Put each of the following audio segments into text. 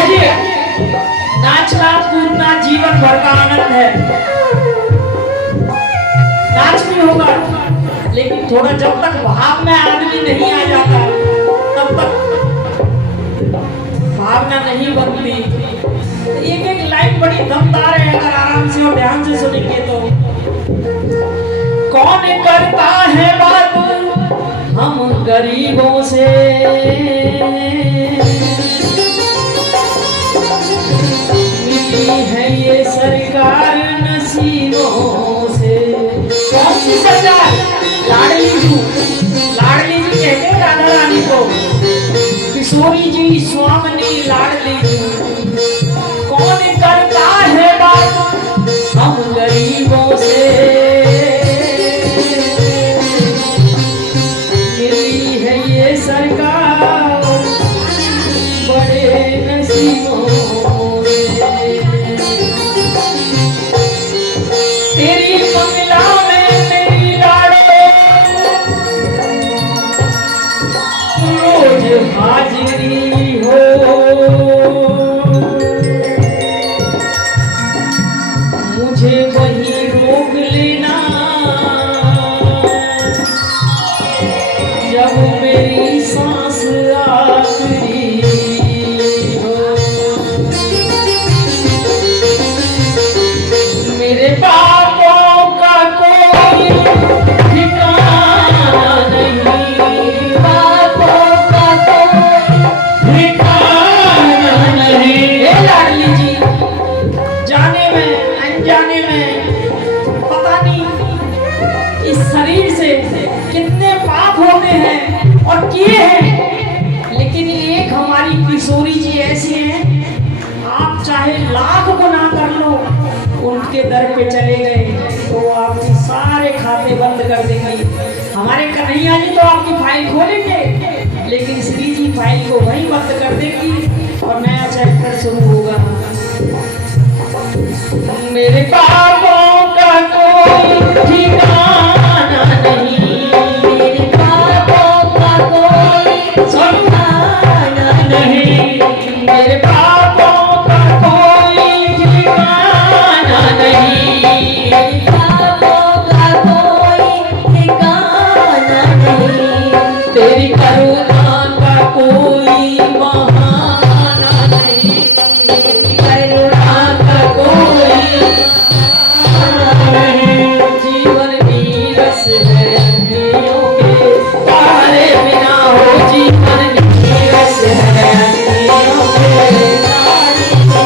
देखिए, नाचना कूदना जीवन भर का आनंद है। नाच भी होगा, लेकिन थोड़ा जब तक भाव में आदमी नहीं आ जाता तब तक भावना नहीं बनती। एक एक लाइन बड़ी दमदार है, अगर आराम से और ध्यान से सुनेंगे तो। कौन करता है बात हम गरीबों से, मिली है ये सरकार नसीबों से। कौन सी सरकार? लाडली जी कहते हैं राधा रानी को, किशोरी जी स्वामिनी लाडली जी। कौन करता है बात हम गरीबों से, मिली है ये सरकार बड़े नसीबों से। तेरी मंगला में मेरी लाडो रोज हाजिरी हो, मुझे वही रोक लेना जब मेरी सांस आखिरी हो। मेरे पापों का कोई ठिकाना नहीं, पापों का कोई ठिकाना नहीं। ये लाडली जी, जाने में अनजाने में पता नहीं इस शरीर से कितने पाप होते हैं और किए हैं, लेकिन एक हमारी किशोरी जी ऐसी हैं, आप चाहे लाख गुनाह कर लो, उनके दर पे चले गए तो आपके सारे खाते बंद कर देंगे। हमारे कन्हैया जी तो आपकी फाइल खोलेंगे, लेकिन श्री जी फाइल को वहीं बंद कर देगी और नया चैप्टर शुरू होगा। मेरे पापों का कोई ठिकाना नहीं, मेरे पापों का कोई ठिकाना नहीं, मेरे पापों का कोई ठिकाना नहीं, मेरे पापों का कोई ठिकाना नहीं। तेरी करुणा का कोई बहाना नहीं, करुणा का कोई जीवन की रस है अंधियों के तारे बिना, हो जीवन की रस है अंधियों के तारे बिना।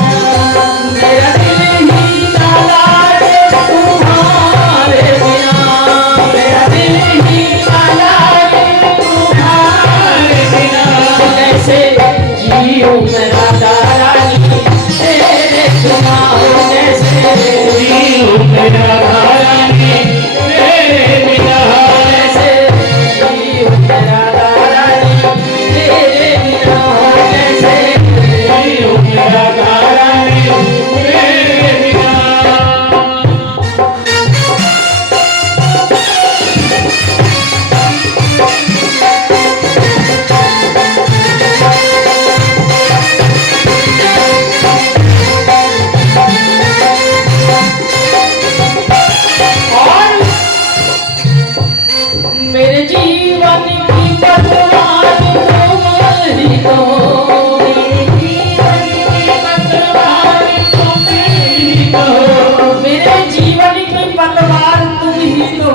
मेरा दिल ही काला रे तुम्हारे बिना, मेरा दिल ही काला रे तुम्हारे बिना। कैसे जीऊं मैं राधा रानी तेरे बिना, कैसे जीऊं मैं राधा रानी तेरे बिना, कैसे जीऊं मैं राधा रानी तेरे बिना, कैसे जीऊं मैं राधा रानी तेरे बिना। मेरे जीवन की पतवार तुम ही तो, मेरे जीवन की पतवार तुम ही तो, मेरे जीवन की पतवार तुम ही तो।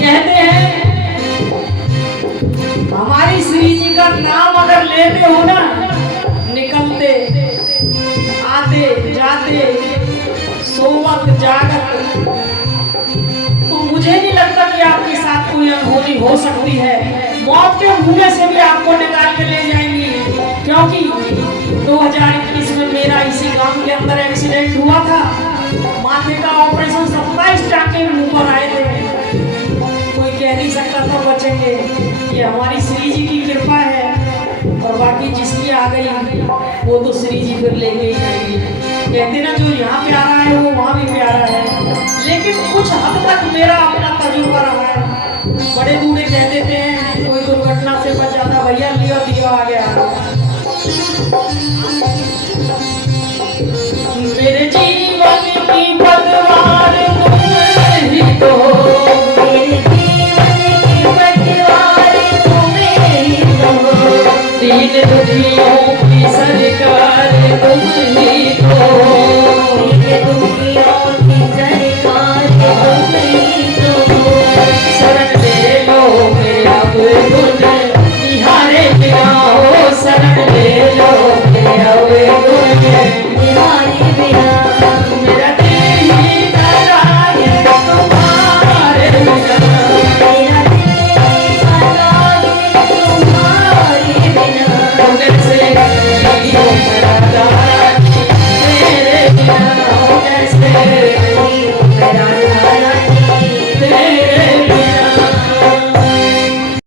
कहते हैं हमारी श्री जी का नाम अगर लेते हो ना, निकलते आते जाते सोवत जागत, तो मुझे नहीं लगता कि आपके साथ कोई अनहोनी हो सकती है। मौत के मुंह से भी आपको निकाल के ले जाएंगी, क्योंकि 2021 में मेरा इसी गांव के अंदर एक्सीडेंट हुआ था। माथे का ऑपरेशन 27 टाके मुंह पर आए थे, कोई कह नहीं सकता तो बचेंगे। ये हमारी श्री जी की कृपा है, और बाकी जिसकी आ गई वो तो श्री जी फिर लेके ही जाएंगी। कहते ना जो यहाँ प्यारा है वो वहाँ भी प्यारा है, लेकिन कुछ हद तक मेरा अपना तजुर्बा रहा है। बड़े बूढ़े कह देते हैं कोई दुर्घटना से बच जाता, भैया लियो दियो आ गया। दीन दुखियों की सरकार तुम ही तो, दीन दुखियों